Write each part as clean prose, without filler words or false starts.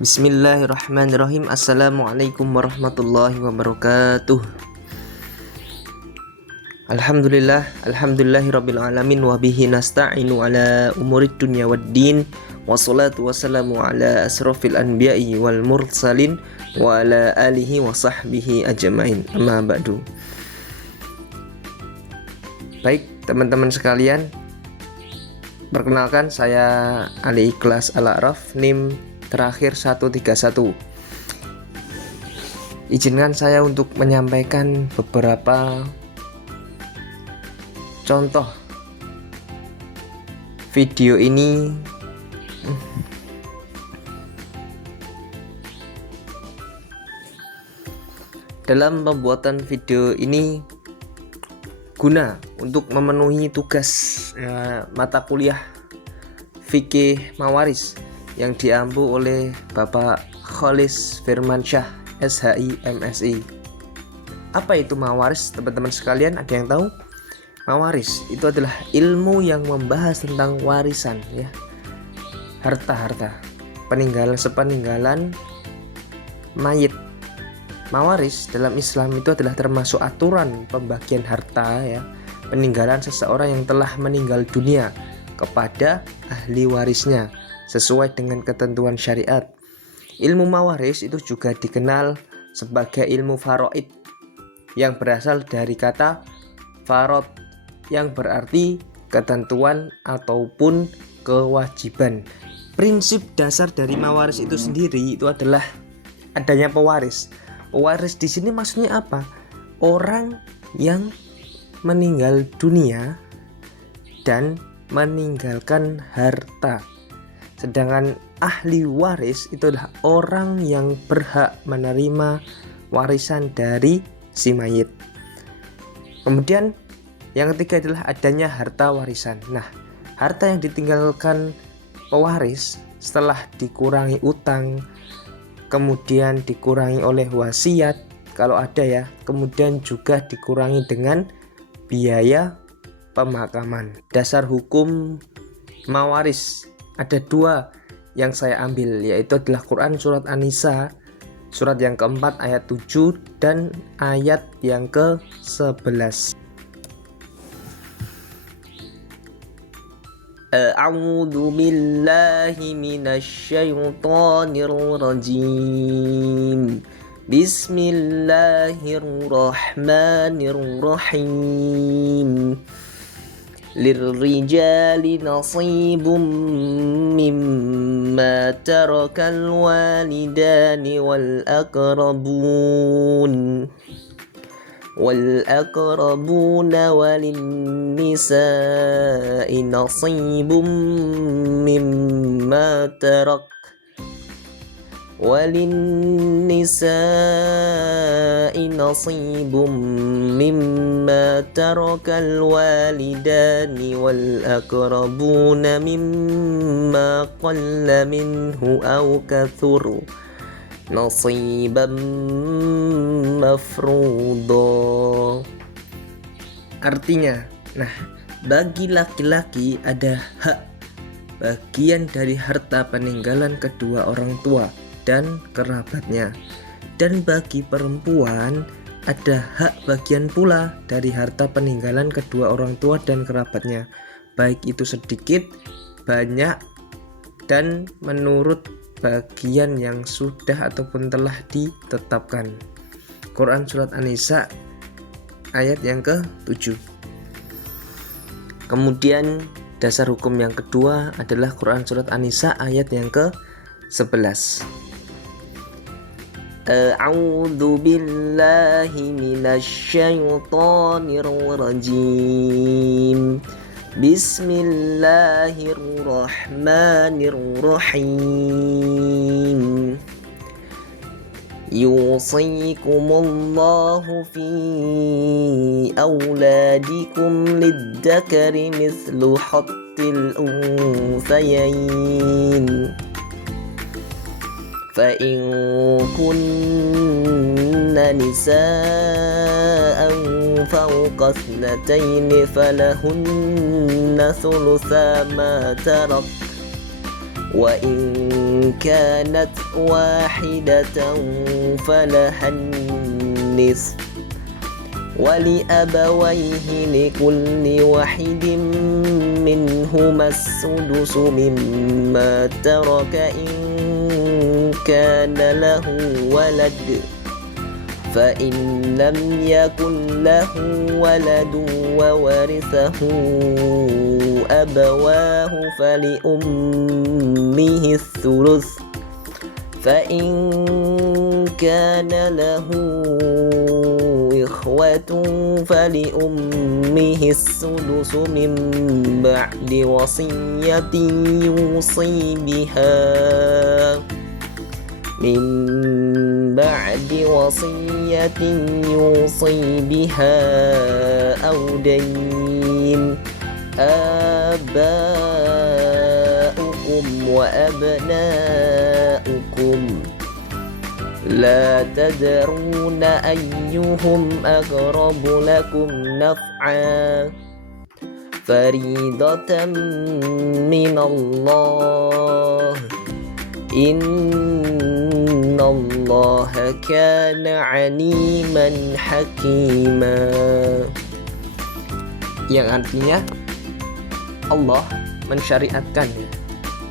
Bismillahirrahmanirrahim. Assalamualaikum warahmatullahi wabarakatuh. Alhamdulillahirabbil alamin wa bihi nasta'inu ala umurid dunya waddin. Wassalatu wassalamu ala asrofil anbiya'i wal mursalin wa ala alihi wa sahbihi ajmain. Amma ba'du. Baik, teman-teman sekalian, perkenalkan saya Ali Ikhlas Al-A'raf, NIM terakhir 131. Izinkan saya untuk menyampaikan beberapa contoh video ini dalam pembuatan video ini guna untuk memenuhi tugas mata kuliah fikih Mawaris yang diampu oleh Bapak Kholis Firmansyah SHI MSI. Apa itu Mawaris, teman-teman sekalian? Ada yang tahu? Mawaris itu adalah ilmu yang membahas tentang warisan, ya, harta-harta sepeninggalan mayit. Mawaris dalam Islam itu adalah termasuk aturan pembagian harta, ya, peninggalan seseorang yang telah meninggal dunia kepada ahli warisnya sesuai dengan ketentuan syariat. Ilmu mawaris itu juga dikenal sebagai ilmu faraid yang berasal dari kata farad yang berarti ketentuan ataupun kewajiban. Prinsip dasar dari mawaris itu sendiri itu adalah adanya pewaris. Pewaris di sini maksudnya apa? Orang yang meninggal dunia dan meninggalkan harta. Sedangkan ahli waris itu adalah orang yang berhak menerima warisan dari si mayit. Kemudian yang ketiga adalah adanya harta warisan. Nah, harta yang ditinggalkan pewaris setelah dikurangi utang, kemudian dikurangi oleh wasiat kalau ada, ya, kemudian juga dikurangi dengan biaya pemakaman. Dasar hukum mawaris ada dua yang saya ambil, yaitu adalah Quran surat An-Nisa surat yang keempat ayat 7 dan ayat yang ke-11. A'udzu billahi minasyaitonir rajim. Bismillahirrahmanirrahim. Lirrijali nasibum mimma tarakal walidani wal aqrabun walin nisa'i nasibum mimma tarak وللنساء نصيب مما ترك الوالدان والأقربون مما قل منه أو كثر نصيبا مفروضا. Artinya, bagi laki-laki ada hak bagian dari harta peninggalan kedua orang tua dan kerabatnya, dan bagi perempuan ada hak bagian pula dari harta peninggalan kedua orang tua dan kerabatnya, baik itu sedikit, banyak, dan menurut bagian yang sudah ataupun telah ditetapkan. Quran surat An-Nisa ayat yang ke-7. Kemudian dasar hukum yang kedua adalah Quran surat An-Nisa ayat yang ke-11. A'udzu billahi minasyaitonir rajim. Bismillahirrahmanirrahim. Yusikumullahu fi auladikum lidzakari mithlu hattil unthayain. فإن كن نساء فوق اثنتين فلهن ثلثا ما ترك wa in kanat wahidatan falahan nisf wali abawaihi likulli wahidin minhuma as-sudusu mimma taraka in kana lahu walad fa in lam yakun lahu waladun wa warithahu abawahu fali ummihi ats-thuluth fa in kana lahu ikhwatun fali ummihi as-sudusu min ba'di wasiyatin yusi biha aw dayn aba'ukum wa abna'ukum la tadruna ayyuhum aqrabu lakum naf'a faridatan minallah innallaha kana aliman hakima, yang artinya Allah mensyariatkan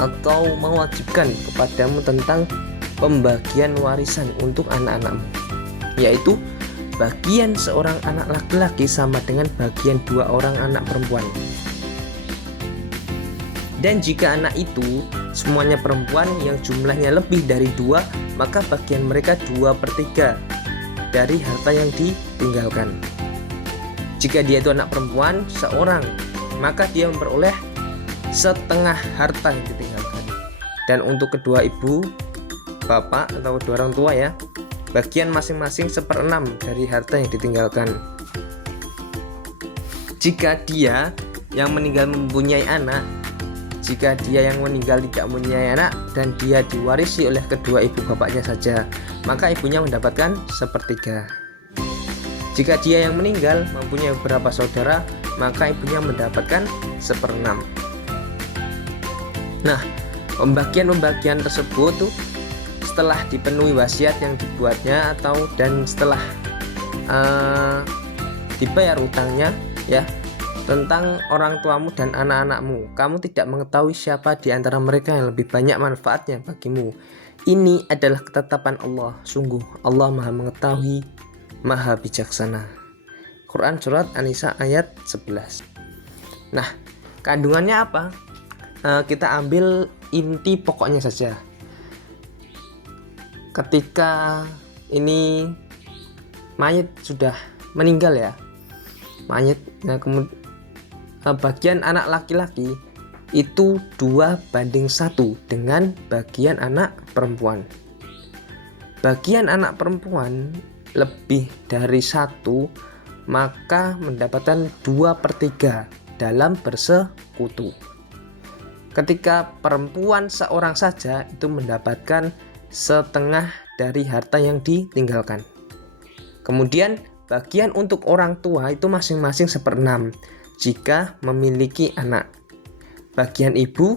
atau mewajibkan kepadamu tentang pembagian warisan untuk anak-anakmu, yaitu bagian seorang anak laki-laki sama dengan bagian 2 orang anak perempuan. Dan jika anak itu semuanya perempuan yang jumlahnya lebih dari 2, maka bagian mereka 2/3 dari harta yang ditinggalkan. Jika dia itu anak perempuan seorang, maka dia memperoleh setengah harta yang ditinggalkan. Dan untuk kedua ibu, bapak atau kedua orang tua ya, bagian masing-masing 1/6 dari harta yang ditinggalkan. Jika dia yang meninggal mempunyai anak, jika dia yang meninggal tidak mempunyai anak dan dia diwarisi oleh kedua ibu bapaknya saja, maka ibunya mendapatkan 1/3. Jika dia yang meninggal mempunyai beberapa saudara, maka ibunya mendapatkan 1/6. Nah, pembagian tersebut tuh setelah dipenuhi wasiat yang dibuatnya dan setelah dibayar utangnya ya, tentang orang tuamu dan anak-anakmu, kamu tidak mengetahui siapa di antara mereka yang lebih banyak manfaatnya bagimu. Ini adalah ketetapan Allah. Sungguh Allah Maha mengetahui, Maha bijaksana. Quran surat An-Nisa ayat 11. Nah, kandungannya apa? Kita ambil inti pokoknya saja. Ketika ini mayat sudah meninggal ya, mayat, kemudian bagian anak laki-laki itu 2:1 dengan bagian anak perempuan. Bagian anak perempuan lebih dari 1, maka mendapatkan 2/3 dalam bersekutu. Ketika perempuan seorang saja itu mendapatkan setengah dari harta yang ditinggalkan. Kemudian bagian untuk orang tua itu masing-masing 1/6 jika memiliki anak. Bagian ibu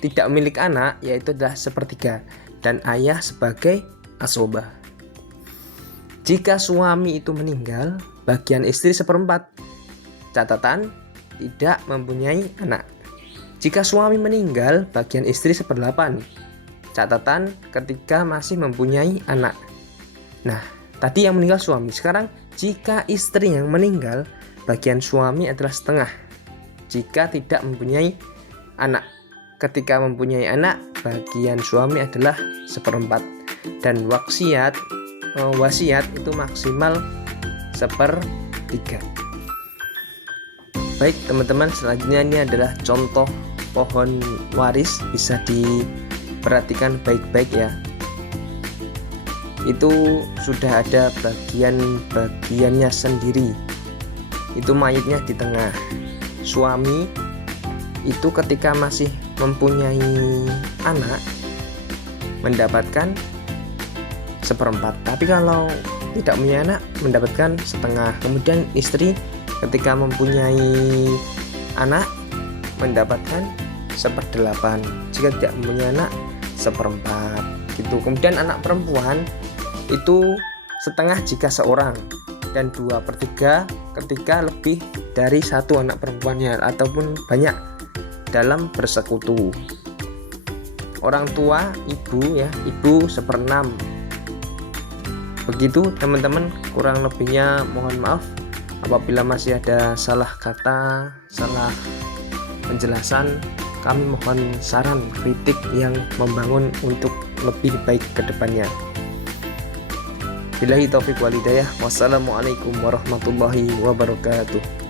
tidak memiliki anak, yaitu adalah 1/3, dan ayah sebagai asobah. Jika suami itu meninggal, bagian istri 1/4. Catatan, tidak mempunyai anak. Jika suami meninggal, bagian istri 1/8. Catatan, ketika masih mempunyai anak. Nah, tadi yang meninggal suami. Sekarang jika istri yang meninggal, bagian suami adalah setengah jika tidak mempunyai anak. Ketika mempunyai anak, bagian suami adalah 1/4. Dan wasiat itu maksimal 1/3. Baik teman-teman, selanjutnya ini adalah contoh pohon waris, bisa diperhatikan baik-baik ya. Itu sudah ada bagian-bagiannya sendiri. Itu mayatnya di tengah. Suami itu ketika masih mempunyai anak mendapatkan 1/4. Tapi kalau tidak punya anak mendapatkan setengah. Kemudian istri ketika mempunyai anak mendapatkan 1/8, jika tidak mempunyai anak 1/4 gitu. Kemudian anak perempuan itu setengah jika seorang, dan 2/3 ketika lebih dari satu anak perempuannya ataupun banyak dalam bersekutu. Orang tua ibu ya, ibu 1/6. Begitu teman-teman, kurang lebihnya mohon maaf apabila masih ada salah kata, salah penjelasan. Kami mohon saran kritik yang membangun untuk lebih baik ke depannya. Billahi taufiq wal hidayah. Wassalamualaikum warahmatullahi wabarakatuh.